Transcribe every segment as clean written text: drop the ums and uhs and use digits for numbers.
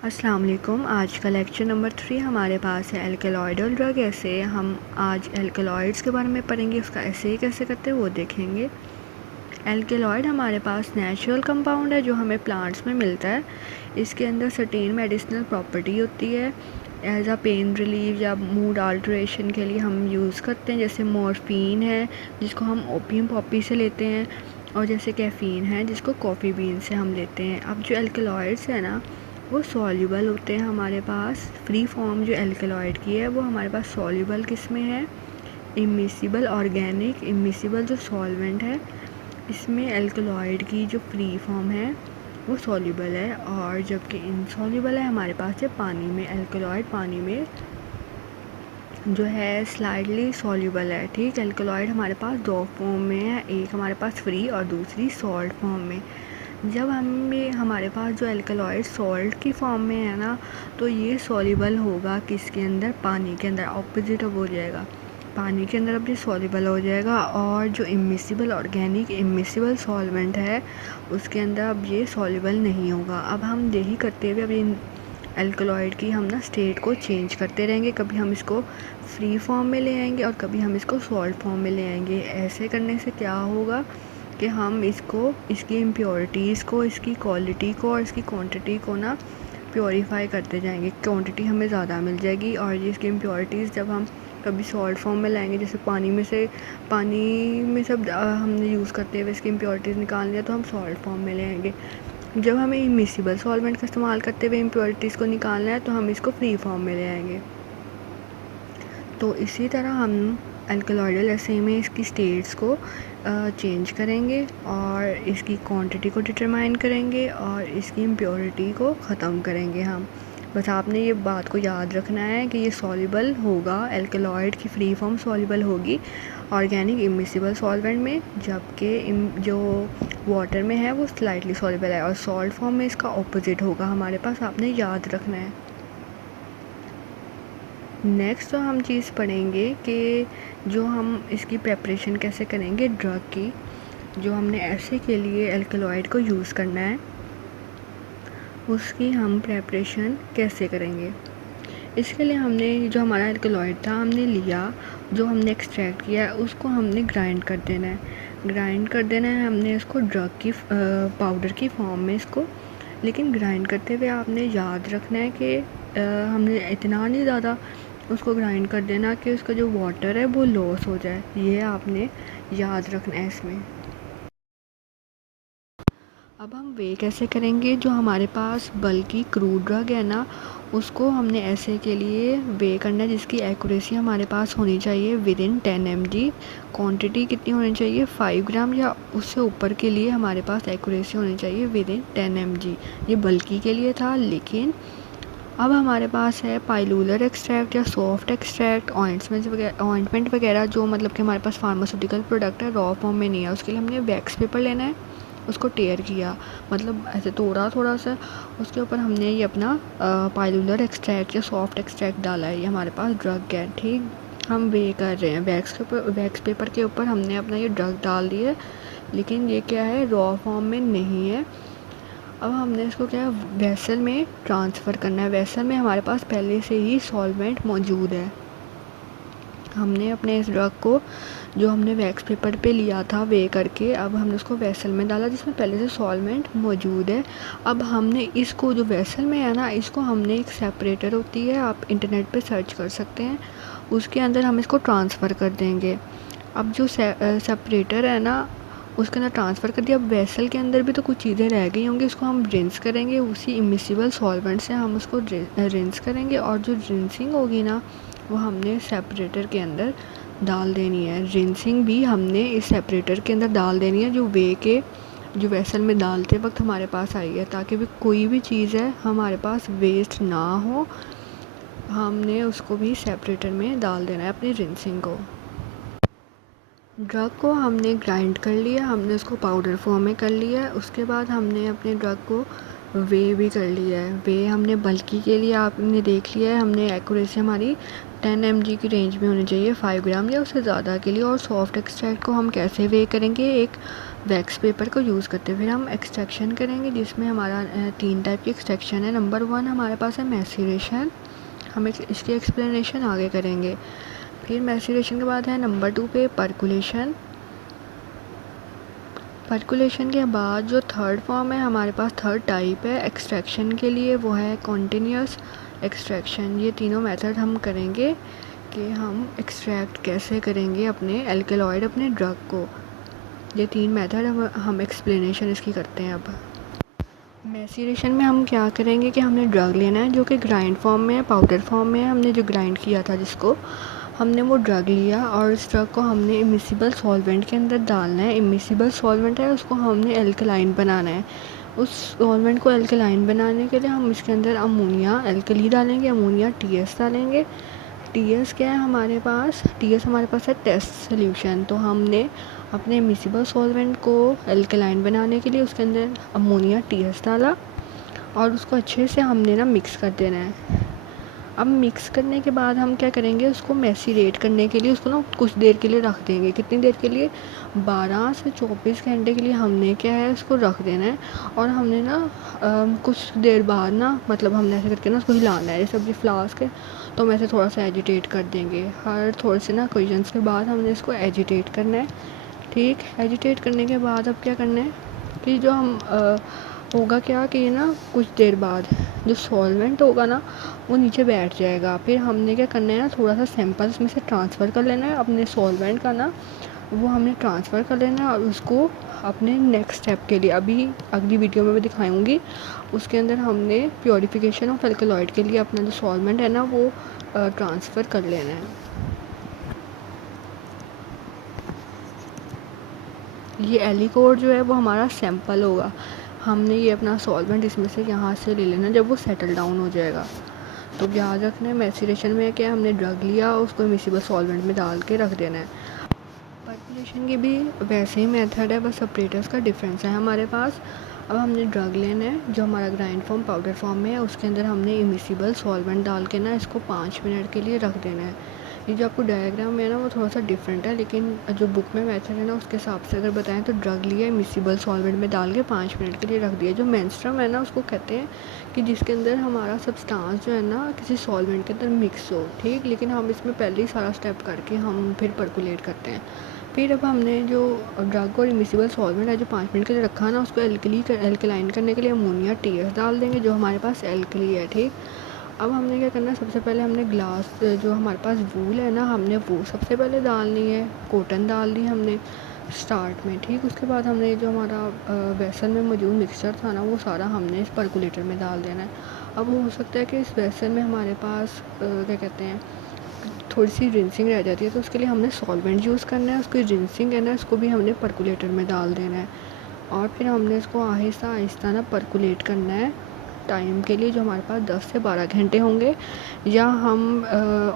अस्सलाम वालेकुम। आज का लेक्चर नंबर 3 हमारे पास है एल्केलॉइडल ड्रग ऐसे। हम आज एल्केलॉइड्स के बारे में पढ़ेंगे, उसका ऐसे कैसे करते हैं वो देखेंगे। एल्केलॉइड हमारे पास नेचुरल कंपाउंड है जो हमें प्लांट्स में मिलता है। इसके अंदर सर्टेन मेडिसिनल प्रॉपर्टी होती है। एज आ पेन रिलीव या मूड अल्टरेशन के लिए हम यूज़ करते हैं, जैसे मॉर्फिन है जिसको हम ओपियम पॉपी से लेते हैं, और जैसे कैफ़ीन है जिसको कॉफ़ी बीन से हम लेते हैं। अब जो एल्केलॉइड्स है ना वो सॉल्युबल होते हैं हमारे पास। फ्री फॉर्म जो एल्केलॉइड की है वो हमारे पास सॉल्युबल किस में है, इमिसिबल ऑर्गेनिक इमिसिबल जो सॉल्वेंट है इसमें एल्केलॉइड की जो फ्री फॉर्म है वो सॉल्युबल है, और जबकि इनसॉल्युबल है हमारे पास है पानी में। एल्केलॉइड पानी में जो है स्लाइटली सॉल्युबल है। ठीक, एल्केलॉइड हमारे पास दो फॉर्म में है, एक हमारे पास फ्री और दूसरी सॉल्ट फॉर्म में। जब हमारे पास जो एल्केलॉइड सॉल्ट की फॉर्म में है ना, तो ये सॉल्युबल होगा किसके अंदर, पानी के अंदर। ऑपोजिट अब हो जाएगा, पानी के अंदर अब ये सॉल्युबल हो जाएगा, और जो इमिसिबल ऑर्गेनिक इमिसिबल सॉल्वेंट है उसके अंदर अब ये सॉल्युबल नहीं होगा। अब हम यही करते हुए अब ये एल्केलॉइड की हम ना स्टेट को चेंज करते रहेंगे। कभी हम इसको फ्री फॉर्म में ले आएंगे और कभी हम इसको सॉल्ट फॉर्म में ले आएंगे। ऐसे करने से क्या होगा कि हम इसको इसकी इम्प्योरिटीज़ को, इसकी क्वालिटी को और इसकी क्वांटिटी को ना प्योरीफाई करते जाएंगे। क्वांटिटी हमें ज़्यादा मिल जाएगी, और ये इसकी इम्प्योरिटीज़ जब हम कभी सॉल्ट फॉर्म में लाएंगे, जैसे पानी में सब हमने यूज़ करते हुए इसकी इम्प्योरिटीज़ निकाल लिया तो हम सॉल्ट फॉर्म में ले आएंगे। जब हमें इमिसिबल सॉल्वेंट का इस्तेमाल करते हुए इम्प्योरिटीज़ को निकालना है तो हम इसको फ्री फॉर्म में ले आएंगे। तो इसी तरह हम एल्केलॉइडल ऐसे में इसकी स्टेट्स को चेंज करेंगे और इसकी क्वांटिटी को डिटरमाइन करेंगे और इसकी इम्प्योरिटी को ख़त्म करेंगे हम। बस आपने ये बात को याद रखना है कि ये सॉल्युबल होगा, एल्केलॉइड की फ्री फॉर्म सॉल्युबल होगी ऑर्गेनिक इमिसिबल सॉल्वेंट में, जबकि जो वाटर में है वो स्लाइटली सॉल्युबल है, और सॉल्ट फॉर्म में इसका ऑपोजिट होगा हमारे पास। आपने याद रखना है। नेक्स्ट तो हम चीज़ पढ़ेंगे कि जो हम इसकी प्रेपरेशन कैसे करेंगे ड्रग की, जो हमने ऐसे के लिए एल्केलॉइड को यूज़ करना है उसकी हम प्रेपरेशन कैसे करेंगे। इसके लिए हमने जो हमारा एल्केलॉइड था हमने लिया, जो हमने एक्सट्रैक्ट किया है उसको हमने ग्राइंड कर देना है। ग्राइंड कर देना है हमने इसको ड्रग की पाउडर की फॉर्म में इसको। लेकिन ग्राइंड करते हुए आपने याद रखना है कि हमने इतना नहीं ज़्यादा उसको ग्राइंड कर देना कि उसका जो वाटर है वो लॉस हो जाए, ये आपने याद रखना है इसमें। अब हम वे कैसे करेंगे, जो हमारे पास बल्कि क्रूड ड्रग है ना उसको हमने ऐसे के लिए वे करना है जिसकी एक्यूरेसी हमारे पास होनी चाहिए विद इन 10 mg। क्वांटिटी कितनी होनी चाहिए, 5 ग्राम या उससे ऊपर के लिए हमारे पास एक्यूरेसी होनी चाहिए विद इन 10 mg। ये बल्कि के लिए था। लेकिन अब हमारे पास है पाइलुलर एक्सट्रैक्ट या सॉफ्ट एक्सट्रैक्ट, ऑइंटमेंट वगैरह जो मतलब कि हमारे पास फार्मास्यूटिकल प्रोडक्ट है, रॉ फॉर्म में नहीं है। उसके लिए हमने वैक्स पेपर लेना है, उसको टेयर किया, मतलब ऐसे तोड़ा थोड़ा सा, उसके ऊपर हमने ये अपना पाइलुलर एक्सट्रैक्ट या सॉफ्ट एक्सट्रैक्ट डाला है। ये हमारे पास ड्रग है। ठीक, हम वे कर रहे हैं वैक्स पेपर के ऊपर हमने अपना ये ड्रग डाल दिया है, लेकिन ये क्या है, रॉ फॉर्म में नहीं है। अब हमने इसको क्या है वेसल में ट्रांसफ़र करना है। वेसल में हमारे पास पहले से ही सॉल्वेंट मौजूद है। हमने अपने इस ड्रग को जो हमने वैक्स पेपर पे लिया था वे करके, अब हमने उसको वेसल में डाला जिसमें पहले से सॉल्वेंट मौजूद है। अब हमने इसको जो वेसल में है ना, इसको हमने एक सेपरेटर होती है, आप इंटरनेट पे सर्च कर सकते हैं, उसके अंदर हम इसको ट्रांसफ़र कर देंगे। अब जो सेपरेटर है ना उसके अंदर ट्रांसफ़र कर दिया। अब वेसल के अंदर भी तो कुछ चीज़ें रह गई होंगी, उसको हम रिंस करेंगे, उसी इमिसिबल सॉल्वेंट से हम उसको रिंस करेंगे, और जो रिंसिंग होगी ना वो हमने सेपरेटर के अंदर डाल देनी है। रिंसिंग भी हमने इस सेपरेटर के अंदर डाल देनी है जो वेसल में डालते वक्त हमारे पास आई है, ताकि भी कोई भी चीज़ है हमारे पास वेस्ट ना हो। हमने उसको भी सेपरेटर में डाल देना है अपनी रिंसिंग को। ड्रग को हमने ग्राइंड कर लिया, हमने उसको पाउडर फॉर्म में कर लिया है। उसके बाद हमने अपने ड्रग को वे भी कर लिया है। वे हमने बल्कि के लिए आपने देख लिया है, हमने एक्यूरेसी हमारी 10 mg की रेंज में होनी चाहिए, 5 ग्राम या उससे ज़्यादा के लिए। और सॉफ्ट एक्सट्रैक्ट को हम कैसे वे करेंगे, एक वैक्स पेपर को यूज़ करते हैं। फिर हम एक्सट्रैक्शन करेंगे जिसमें हमारा 3 टाइप की एक्सट्रैक्शन है। नंबर 1 हमारे पास है मैसीरेशन, हम इसकी एक्सप्लेनेशन आगे करेंगे। फिर मैसीरेशन के बाद है नंबर 2 पे परकुलेशन। परकुलेशन के बाद जो थर्ड फॉर्म है हमारे पास, थर्ड टाइप है एक्सट्रैक्शन के लिए, वो है कॉन्टिन्यूस एक्सट्रैक्शन। ये तीनों मेथड हम करेंगे कि हम एक्सट्रैक्ट कैसे करेंगे अपने एल्केलॉइड, अपने ड्रग को। ये 3 मेथड हम एक्सप्लेनेशन इसकी करते हैं। अब मैसीरेशन में हम क्या करेंगे कि हमने ड्रग लेना है जो कि ग्राइंड फॉर्म में है, पाउडर फॉर्म में है। हमने जो ग्राइंड किया था जिसको, हमने वो ड्रग लिया और इस ड्रग को हमने इमिसिबल सॉल्वेंट के अंदर डालना है। इमिसिबल सॉल्वेंट है, उसको हमने एल्कलाइन बनाना है। उस सॉल्वेंट को एल्कलाइन बनाने के लिए हम इसके अंदर अमोनिया एल्कली डालेंगे, अमोनिया टीएस डालेंगे। टीएस क्या है हमारे पास, टीएस हमारे पास है टेस्ट सोल्यूशन। तो हमने अपने इमिसिबल सॉल्वेंट को एल्कलाइन बनाने के लिए उसके अंदर अमोनिया टीएस डाला और उसको अच्छे से हमने ना मिक्स कर देना है। अब मिक्स करने के बाद हम क्या करेंगे, उसको मैसीरेट करने के लिए उसको ना कुछ देर के लिए रख देंगे। कितनी देर के लिए, 12 से 24 घंटे के लिए हमने क्या है उसको रख देना है। और हमने ना कुछ देर बाद ना, मतलब हमने ऐसे करके ना उसको हिलाना है। जैसे अभी फ्लास्क है तो हम ऐसे थोड़ा सा एजिटेट कर देंगे। हर थोड़े से ना क्वेश्चंस के बाद हमने इसको एजिटेट करना है। ठीक, एजिटेट करने के बाद अब क्या करना है कि जो हम होगा क्या कि ना कुछ देर बाद जो सॉल्वेंट होगा ना वो नीचे बैठ जाएगा। फिर हमने क्या करना है ना, थोड़ा सा सैंपल इसमें से ट्रांसफ़र कर लेना है अपने सॉल्वेंट का ना, वो हमने ट्रांसफ़र कर लेना है और उसको अपने नेक्स्ट स्टेप के लिए, अभी अगली वीडियो में मैं दिखाऊंगी, उसके अंदर हमने प्योरीफिकेशन ऑफ एल्कलॉइड के लिए अपना जो सॉल्वेंट है ना वो ट्रांसफ़र कर लेना है। ये एलिकोड जो है वो हमारा सैंपल होगा। हमने ये अपना सॉल्वेंट इसमें से यहाँ से ले लेना जब वो सेटल डाउन हो जाएगा। तो याद रखना है मैसीरेशन में क्या, हमने ड्रग लिया उसको मिसिबल सॉल्वेंट में डाल के रख देना है। परकुलेशन की भी वैसे ही मेथड है, बस सेपरेटर्स का डिफरेंस है हमारे पास। अब हमने ड्रग लेना है जो हमारा ग्राइंड फॉर्म पाउडर फॉर्म में है, उसके अंदर हमने इमिसिबल सॉल्वेंट डाल के ना इसको 5 मिनट के लिए रख देना है। ये जो आपको डायग्राम है ना वो थोड़ा सा डिफरेंट है, लेकिन जो बुक में मेथड है ना उसके हिसाब से अगर बताएं तो ड्रग लिया, इमिसिबल सॉल्वेंट में डाल के 5 मिनट के लिए रख दिया। जो मेंस्ट्रुम है ना उसको कहते हैं कि जिसके अंदर हमारा सब्सटेंस जो है ना किसी सॉल्वेंट के अंदर मिक्स हो। ठीक, लेकिन हम इसमें पहले ही सारा स्टेप करके हम फिर परकुलेट करते हैं। फिर अब हमने जो ड्रग और इमिसिबल सॉल्वेंट है जो 5 मिनट के लिए रखा है ना, उसको एल्कलाइन करने के लिए अमोनिया टीएस डाल देंगे जो हमारे पास एल्कली है। ठीक, अब हमने क्या करना है, सबसे पहले हमने ग्लास जो हमारे पास वूल है ना, हमने वो सबसे पहले डालनी है। कॉटन डाल दी हमने स्टार्ट में। ठीक, उसके बाद हमने जो हमारा वेसल में मौजूद मिक्सचर था ना वो सारा हमने इस परकुलेटर में डाल देना है। अब हो सकता है कि इस वेसल में हमारे पास क्या कहते हैं थोड़ी सी रिंसिंग रह जाती है, तो उसके लिए हमने सॉल्वेंट यूज़ करना है। उसकी रिंसिंग है ना उसको भी हमने परकुलेटर में डाल देना है और फिर हमने इसको आहिस्ता आहिस्ता ना परकुलेट करना है टाइम के लिए, जो हमारे पास 10 से 12 घंटे होंगे, या हम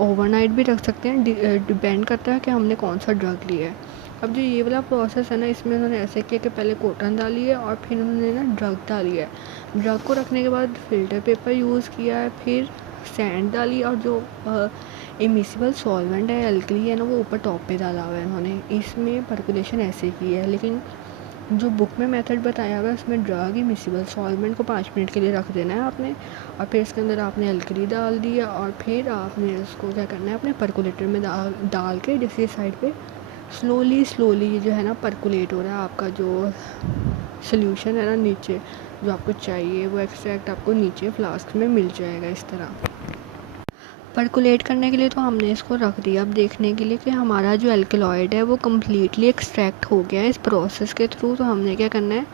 ओवरनाइट भी रख सकते हैं। डिपेंड करता है कि हमने कौन सा ड्रग लिया है। अब जो ये वाला प्रोसेस है ना, इसमें उन्होंने ऐसे किया कि पहले कॉटन डाली है और फिर उन्होंने ना ड्रग डाली है। ड्रग को रखने के बाद फिल्टर पेपर यूज़ किया है, फिर सैंड डाली और जो इमिसिबल सॉल्वेंट है एल्कली है ना वो ऊपर टॉप पे डाला हुआ है इन्होंने। इसमें परकुलेशन ऐसे की है, लेकिन जो बुक में मेथड बताया हुआ है उसमें ड्रग इमिसिबल सॉल्वेंट को 5 मिनट के लिए रख देना है आपने, और फिर इसके अंदर आपने एल्कली डाल दिया और फिर आपने उसको क्या करना है अपने परकुलेटर में डाल के जैसे साइड पे स्लोली जो है ना परकुलेट हो रहा है। आपका जो सोल्यूशन है ना नीचे जो आपको चाहिए वो एक्सट्रैक्ट आपको नीचे फ्लास्क में मिल जाएगा इस तरह। परकुलेट करने के लिए तो हमने इसको रख दिया। अब देखने के लिए कि हमारा जो एल्कलॉइड है वो कम्प्लीटली एक्सट्रैक्ट हो गया है इस प्रोसेस के थ्रू, तो हमने क्या करना है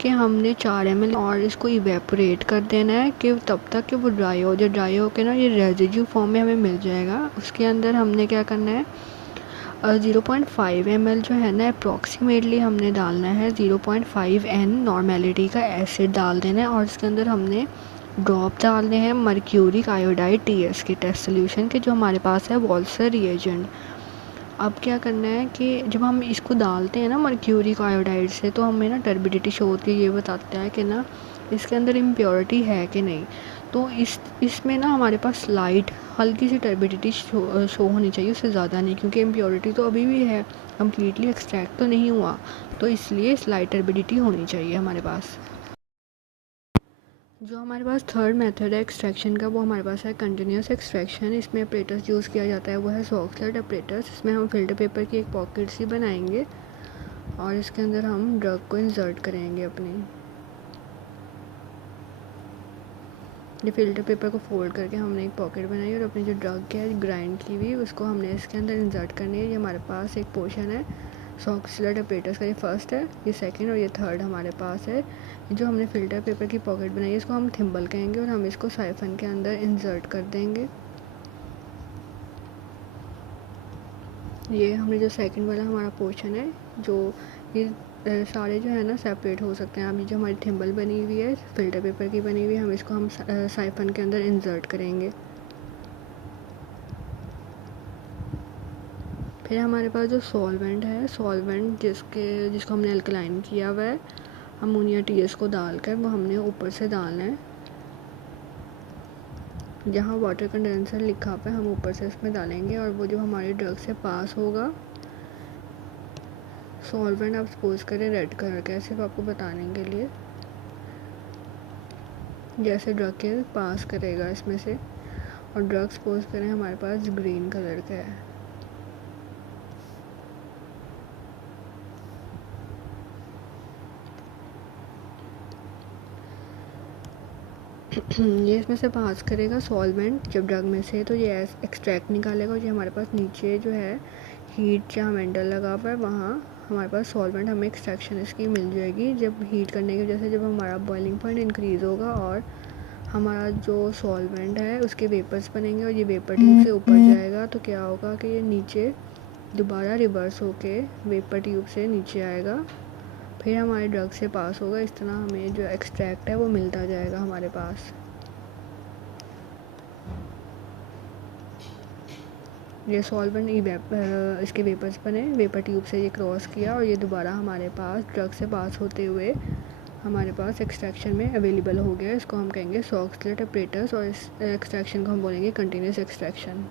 कि हमने 4 ml और इसको इवेपोरेट कर देना है कि तब तक कि वो ड्राई हो जाए। ड्राई होकर ना ये रेजिड्यू फॉर्म में हमें मिल जाएगा। उसके अंदर हमने क्या करना है 0.5 ml जो है ना अप्रॉक्सीमेटली हमने डालना है 0.5 N नॉर्मेलिटी का एसिड डाल देना है और इसके अंदर हमने ड्रॉप डालने हैं मर्क्यूरिक आयोडाइड टीएस के टेस्ट सोल्यूशन के, जो हमारे पास है वॉल्सर रिएजेंट। अब क्या करना है कि जब हम इसको डालते हैं ना मर्क्यूरिक आयोडाइड से, तो हमें ना टर्बिडिटी शो होती है। ये बताता है कि ना इसके अंदर इम्प्योरिटी है कि नहीं। तो इसमें ना हमारे पास लाइट हल्की सी टर्बिडिटी शो होनी चाहिए, उससे ज़्यादा नहीं, क्योंकि इम्प्योरिटी तो अभी भी है, कम्प्लीटली एक्सट्रैक्ट तो नहीं हुआ, तो इसलिए स्लाइट टर्बिडिटी होनी चाहिए हमारे पास। जो हमारे पास थर्ड मेथड है एक्सट्रैक्शन का, वो हमारे पास है कंटिन्यूस एक्सट्रैक्शन। इसमें ऑपरेटर्स यूज़ किया जाता है वो है सॉक्सलेट ऑपरेटर्स। इसमें हम फिल्टर पेपर की एक पॉकेट सी बनाएंगे और इसके अंदर हम ड्रग को इंसर्ट करेंगे अपनी। ये फिल्टर पेपर को फोल्ड करके हमने एक पॉकेट बनाई और अपनी जो ड्रग है ग्राइंड की हुई उसको हमने इसके अंदर इंसर्ट करनी है। ये हमारे पास एक पोर्शन है सॉक्सलेट ऑपरेटर्स का, ये फर्स्ट है, ये सेकंड और ये थर्ड हमारे पास है। जो हमने फ़िल्टर पेपर की पॉकेट बनाई है इसको हम थिम्बल कहेंगे और हम इसको साइफन के अंदर इंसर्ट कर देंगे। ये हमने जो सेकंड वाला हमारा पोर्शन है, जो ये सारे जो है ना सेपरेट हो सकते हैं। अभी जो हमारी थिम्बल बनी हुई है फ़िल्टर पेपर की बनी हुई है, हम इसको हम साइफन के अंदर इंसर्ट करेंगे। फिर हमारे पास जो सॉल्वेंट है, सॉल्वेंट जिसको हमने अल्कलाइन किया हुआ है, अमोनिया TS को डालकर वो हमने ऊपर से डालना है। जहाँ वाटर कंडेंसर लिखा पे हम ऊपर से इसमें डालेंगे और वो जो हमारे ड्रग से पास होगा सॉल्वेंट, आप सपोज करें रेड कलर का, सिर्फ आपको बताने के लिए, जैसे ड्रग के पास करेगा इसमें से, और ड्रग सपोज करें हमारे पास ग्रीन कलर का है। ये इसमें से पास करेगा सॉल्वेंट जब ड्रग में से, तो ये एक्सट्रैक्ट निकालेगा और ये हमारे पास नीचे जो है हीट जहाँ वेंडर लगा हुआ है वहाँ हमारे पास सॉल्वेंट हमें एक्सट्रैक्शन इसकी मिल जाएगी। जब हीट करने की वजह से जब हमारा बॉइलिंग पॉइंट इंक्रीज़ होगा और हमारा जो सॉल्वेंट है उसके वेपर्स बनेंगे और ये वेपर ट्यूब से ऊपर जाएगा, तो क्या होगा कि ये नीचे दोबारा रिवर्स होके वेपर ट्यूब से नीचे आएगा, फिर हमारे ड्रग से पास होगा। इस तरह हमें जो एक्सट्रैक्ट है वो मिलता जाएगा हमारे पास। ये सॉल्वेंट इसके वेपर्स बने, वेपर ट्यूब से ये क्रॉस किया और ये दोबारा हमारे पास ड्रग से पास होते हुए हमारे पास एक्सट्रैक्शन में अवेलेबल हो गया। इसको हम कहेंगे सॉक्सलेट ऑपरेटर्स और इस एक्सट्रैक्शन को हम बोलेंगे कंटिन्यूस एक्सट्रैक्शन।